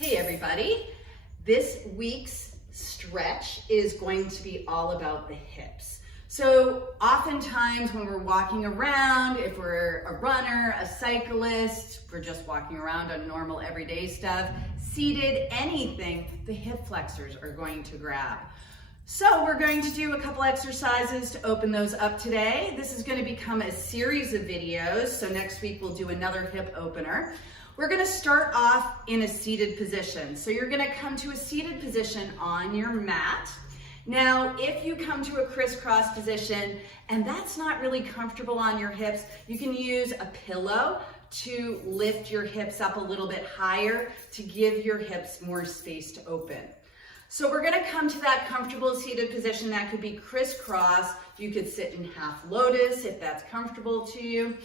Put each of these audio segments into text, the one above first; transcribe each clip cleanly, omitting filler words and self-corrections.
Hey everybody, this week's stretch is going to be all about the hips. So oftentimes when we're walking around, if we're a runner, a cyclist, we're just walking around on normal everyday stuff, seated, anything, the hip flexors are going to grab. So we're going to do a couple exercises to open those up today. This is going to become a series of videos, so next week we'll do another hip opener. We're going to start off in a seated position. So you're going to come to a seated position on your mat. Now, if you come to a crisscross position and that's not really comfortable on your hips, you can use a pillow to lift your hips up a little bit higher to give your hips more space to open. So we're going to come to that comfortable seated position. That could be crisscross. You could sit in half lotus if that's comfortable to you.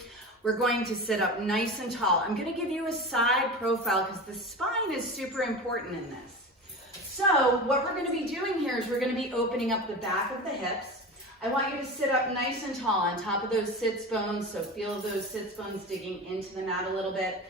We're going to sit up nice and tall. I'm going to give you a side profile because the spine is super important in this. So what we're going to be doing here is we're going to be opening up the back of the hips. I want you to sit up nice and tall on top of those sits bones, so feel those sits bones digging into the mat a little bit.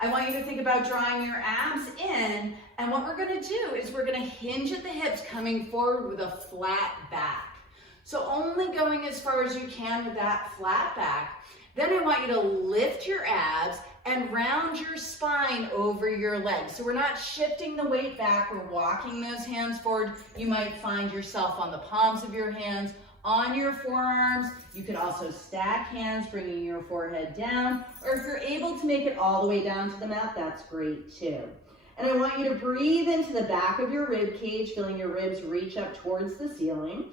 I want you to think about drawing your abs in, and what we're going to do is we're going to hinge at the hips coming forward with a flat back. So only going as far as you can with that flat back. Then I want you to lift your abs and round your spine over your legs. So we're not shifting the weight back, we're walking those hands forward. You might find yourself on the palms of your hands, on your forearms. You could also stack hands, bringing your forehead down, or if you're able to make it all the way down to the mat, that's great too. And I want you to breathe into the back of your rib cage, feeling your ribs reach up towards the ceiling.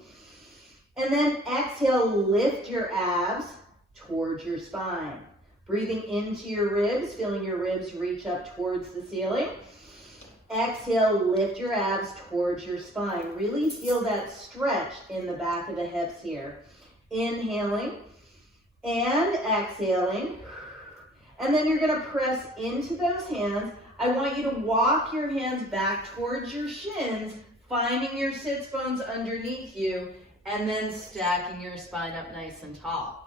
And then exhale, lift your abs towards your spine. Breathing into your ribs, feeling your ribs reach up towards the ceiling. Exhale, lift your abs towards your spine. Really feel that stretch in the back of the hips here. Inhaling and exhaling. And then you're going to press into those hands. I want you to walk your hands back towards your shins, finding your sits bones underneath you, and then stacking your spine up nice and tall.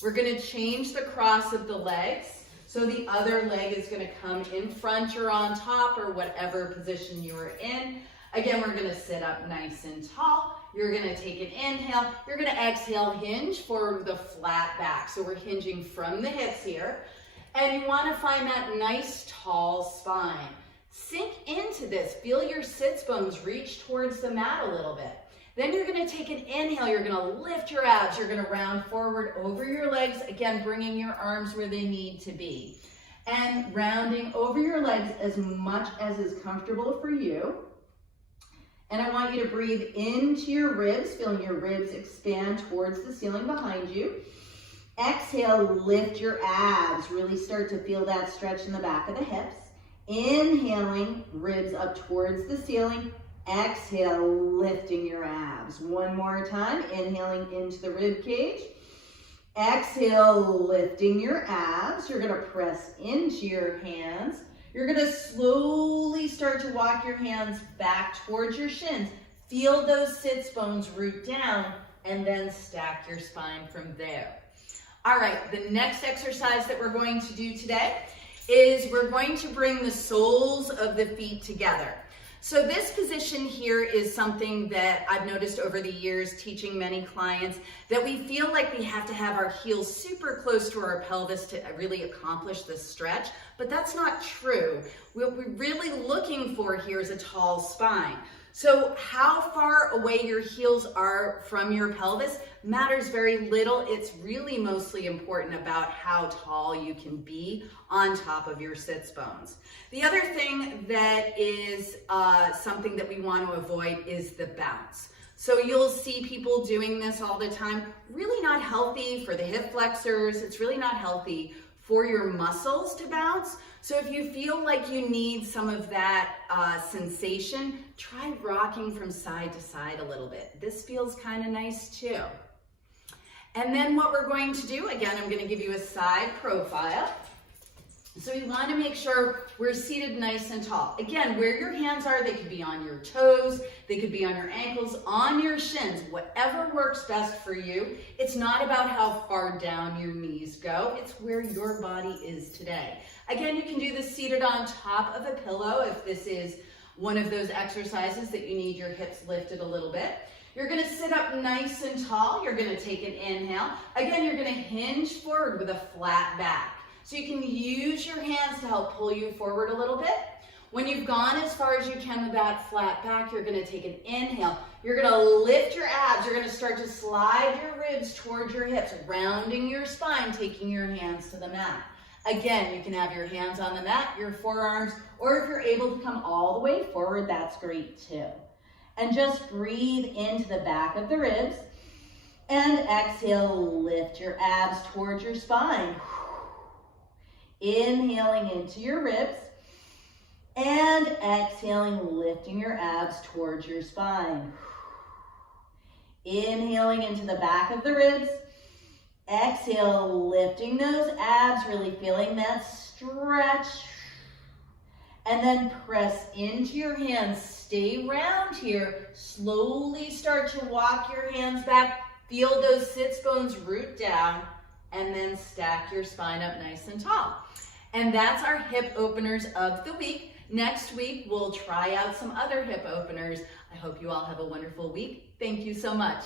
We're going to change the cross of the legs. So the other leg is going to come in front or on top or whatever position you are in. Again, we're going to sit up nice and tall. You're going to take an inhale. You're going to exhale, hinge forward with a flat back. So we're hinging from the hips here. And you want to find that nice tall spine. Sink into this. Feel your sits bones reach towards the mat a little bit. Then you're going to take an inhale, you're going to lift your abs, you're going to round forward over your legs, again, bringing your arms where they need to be. And rounding over your legs as much as is comfortable for you. And I want you to breathe into your ribs, feeling your ribs expand towards the ceiling behind you. Exhale, lift your abs, really start to feel that stretch in the back of the hips. Inhaling, ribs up towards the ceiling. Exhale, lifting your abs. One more time, inhaling into the rib cage. Exhale, lifting your abs. You're going to press into your hands. You're going to slowly start to walk your hands back towards your shins. Feel those sits bones root down and then stack your spine from there. All right, the next exercise that we're going to do today is we're going to bring the soles of the feet together. So this position here is something that I've noticed over the years teaching many clients, that we feel like we have to have our heels super close to our pelvis to really accomplish this stretch, but that's not true. What we're really looking for here is a tall spine. So how far away your heels are from your pelvis matters very little. It's really mostly important about how tall you can be on top of your sits bones. The other thing that is something that we want to avoid is the bounce. So you'll see people doing this all the time. Really not healthy for the hip flexors. It's really not healthy for your muscles to bounce. So if you feel like you need some of that sensation, try rocking from side to side a little bit. This feels kind of nice too. And then what we're going to do, again, I'm going to give you a side profile. So we want to make sure we're seated nice and tall. Again, where your hands are, they could be on your toes, they could be on your ankles, on your shins, whatever works best for you. It's not about how far down your knees go, it's where your body is today. Again, you can do this seated on top of a pillow if this is one of those exercises that you need your hips lifted a little bit. You're gonna sit up nice and tall. You're gonna take an inhale. Again, you're gonna hinge forward with a flat back. So you can use your hands to help pull you forward a little bit. When you've gone as far as you can with that flat back, you're gonna take an inhale. You're gonna lift your abs. You're gonna start to slide your ribs towards your hips, rounding your spine, taking your hands to the mat. Again, you can have your hands on the mat, your forearms, or if you're able to come all the way forward, that's great too. And just breathe into the back of the ribs. And exhale, lift your abs towards your spine. Inhaling into your ribs. And exhaling, lifting your abs towards your spine. Inhaling into the back of the ribs. Exhale, lifting those abs, really feeling that stretch. And then press into your hands. Stay round here. Slowly start to walk your hands back. Feel those sits bones root down. And then stack your spine up nice and tall. And that's our hip openers of the week. Next week, we'll try out some other hip openers. I hope you all have a wonderful week. Thank you so much.